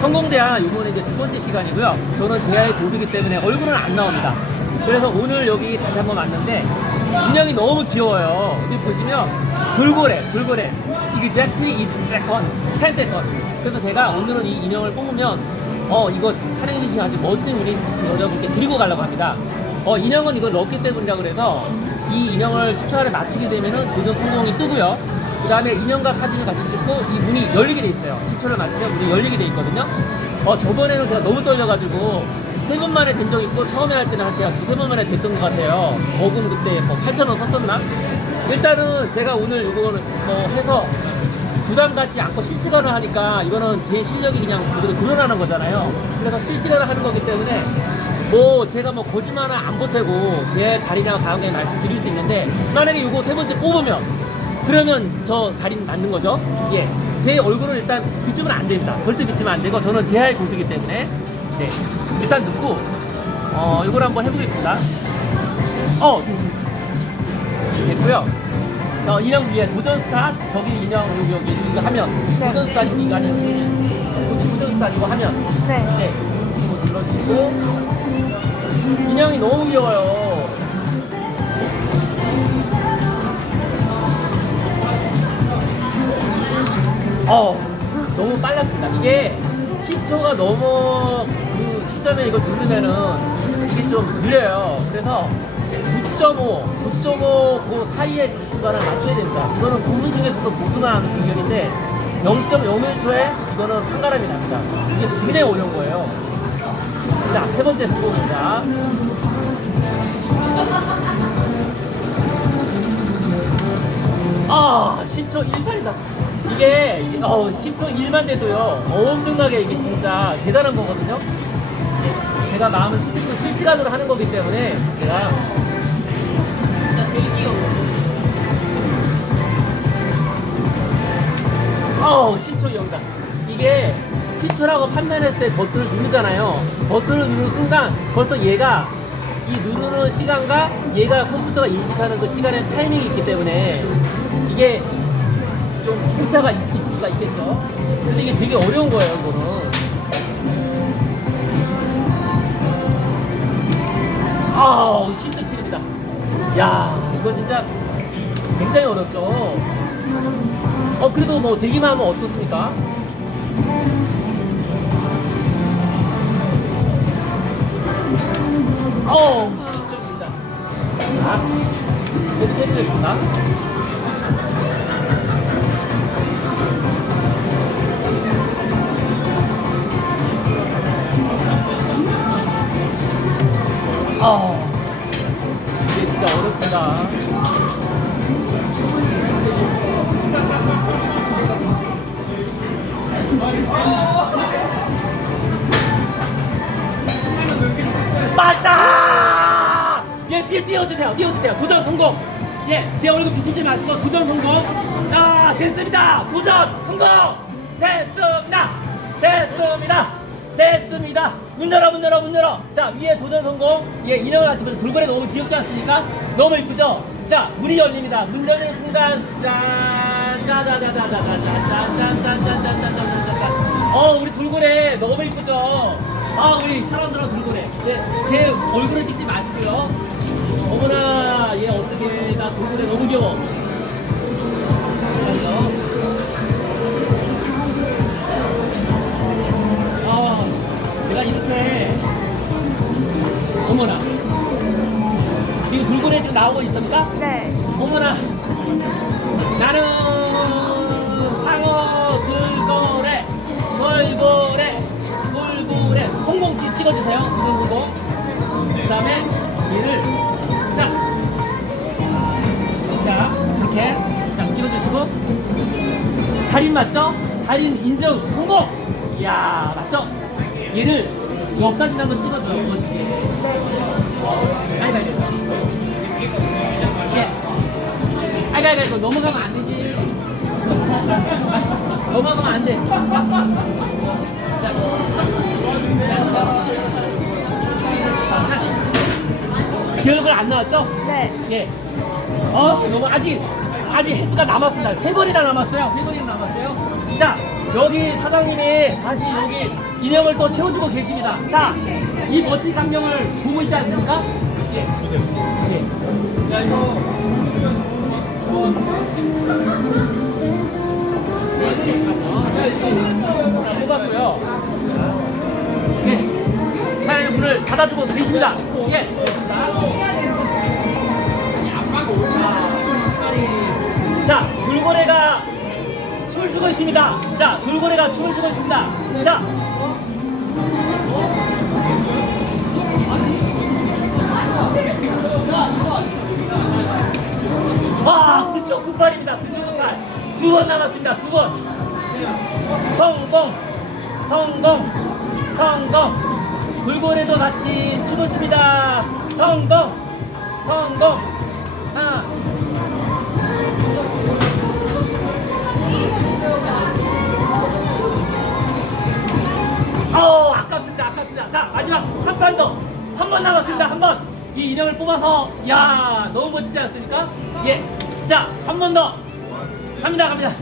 성공대학 이번에 이제 두 번째 시간이고요. 저는 제아의 고수기 때문에 얼굴은 안 나옵니다. 그래서 오늘 여기 다시 한번 왔는데 인형이 너무 귀여워요. 여기 보시면 돌고래, 돌고래. exactly is second, 10 second. 그래서 제가 오늘은 이 인형을 뽑으면 어 이거 촬영해 주신 아주 멋진 우리 여자분께 드리고 가려고 합니다. 어 인형은 이거 럭키 세븐이라고 그래서 이 인형을 10초 안에 맞추게 되면은 도전 성공이 뜨고요. 그 다음에 인형과 사진을 같이 찍고 이 문이 열리게 돼 있어요. 10초를 맞추면 문이 열리게 돼 있거든요. 어, 저번에는 제가 너무 떨려가지고 세 번 만에 된 적 있고 처음에 할 때는 한 제가 두세 번 만에 됐던 것 같아요. 버금 그때 뭐 8,000원 썼었나? 일단은 제가 오늘 이거를 뭐 해서 부담 갖지 않고 실시간을 하니까 이거는 제 실력이 그냥 그대로 드러나는 거잖아요. 그래서 실시간을 하는 거기 때문에 뭐 제가 뭐 거짓말을 안 보태고 제 달인이나 다음에 말씀드릴 수 있는데 만약에 이거 세 번째 뽑으면 그러면 저 달인 맞는 거죠? 예. 제 얼굴을 일단 비추면 안 됩니다. 절대 비추면 안 되고 저는 제할 고수기 때문에 네. 일단 넣고 어 이걸 한번 해보겠습니다. 어. 됐고요. 어, 인형 위에 도전 스타 저기 인형 여기 여기 이거 하면 네. 도전 스타 이거 여기 도전 스타 이거 하면 네. 네 이거 눌러주시고 인형이 너무 귀여워요. 이게 10초가 넘어 그 시점에 이거 누르면은 이게 좀 느려요. 그래서 9.5, 9.5 그 사이에 구간을 맞춰야 됩니다. 이거는 고수 중에서도 고수만 비결인데 0.01초에 이거는 한가람이 납니다. 이게 굉장히 어려운 거예요. 자, 세 번째 성공입니다. 아, 10초 1판이다. 이게, 어, 10초 1만 돼도요, 엄청나게 이게 진짜 대단한 거거든요. 제가 마음을 쓰고 실시간으로 하는 거기 때문에 제가 진짜 제일 귀여워. 어, 10초 여기다. 이게 10초라고 판단했을 때 버튼을 누르잖아요. 버튼을 누르는 순간 벌써 얘가 이 누르는 시간과 얘가 컴퓨터가 인식하는 그 시간의 타이밍이 있기 때문에 이게 좀 공차가 있- 있을 수가 있겠죠. 근데 이게 되게 어려운 거예요, 이거는. 아, 10초 7입니다. 야, 이거 진짜 굉장히 어렵죠. 어 그래도 뭐 되기만 하면 어떻습니까? 어우 진짜입니다 자 계속 해보겠습니다 아 이게 진짜 어렵습니다 맞다! 예, 뒤에 띄워주세요. 띄워주세요. 도전 성공. 예, 제 얼굴 비치지 마시고 도전 성공. 아, 됐습니다. 도전 성공. 됐습니다. 됐습니다. 됐습니다. 문 열어, 문 열어, 문 열어. 자, 위에 도전 성공. 예, 인형을 보면 돌고래 너무 귀엽지 않습니까? 너무 이쁘죠? 자, 문이 열립니다. 문 열리는 순간, 짠, 짜자자자자자자짠짠짠짠짠짠짠짠짠짠. 어, 우리 돌고래 너무 이쁘죠? 아, 우리 사람들은 돌고래. 제, 제 얼굴을 찍지 마시고요. 어머나, 얘 어떻게, 나 돌고래 너무 귀여워. 잠깐만요. 아, 지금 나오고 있습니까? 네. 어머나 나는 상어 돌고래 돌고래 돌고래 성공 찍- 찍어주세요 두분 성공 그 다음에 얘를 자, 자 이렇게 자 찍어주시고 달인 맞죠? 달인 인정 성공 이야 맞죠? 얘를 옆사진 한번 찍어줘요 멋있게 네. 아니 아니 아니 아니 넘어가면 안 되지 넘어가면 안돼 자, 자. 기억을 안 나왔죠? 네. 예. 어, 너무 아직 아직 횟수가 남았습니다. 세 번이나 남았어요. 세 번이나 남았어요. 자, 여기 사장님이 다시 여기 인형을 또 채워주고 계십니다. 자, 이 멋진 광경을 보고 있지 않습니까? 예. 예. 야 이거 계십니다. 예. 자, 돌고래가 춤을 추고 있습니다. 자, 돌고래가 춤을 추고 있습니다. 자. 와, 9.98입니다. 9.98. 두번 남았습니다. 두 번. 성공! 성공! 성공! 돌고래도 같이 춤을 춥니다. 성공! 성공! 하나. 어 아깝습니다. 아깝습니다. 자, 마지막 한 판 더. 한 번 남았습니다. 한 번. 이 인형을 뽑아서, 야 너무 멋지지 않습니까? 예. 자, 한 번 더. 갑니다, 갑니다.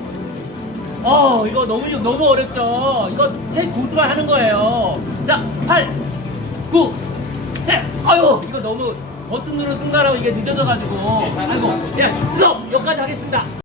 어, 이거 너무, 너무 어렵죠? 이거 제 고수만 하는 거예요. 자, 8, 9, 10. 아유, 이거 너무 버튼 누르는 순간하고 이게 늦어져가지고. 아이고, 예, 스톱! 여기까지 하겠습니다.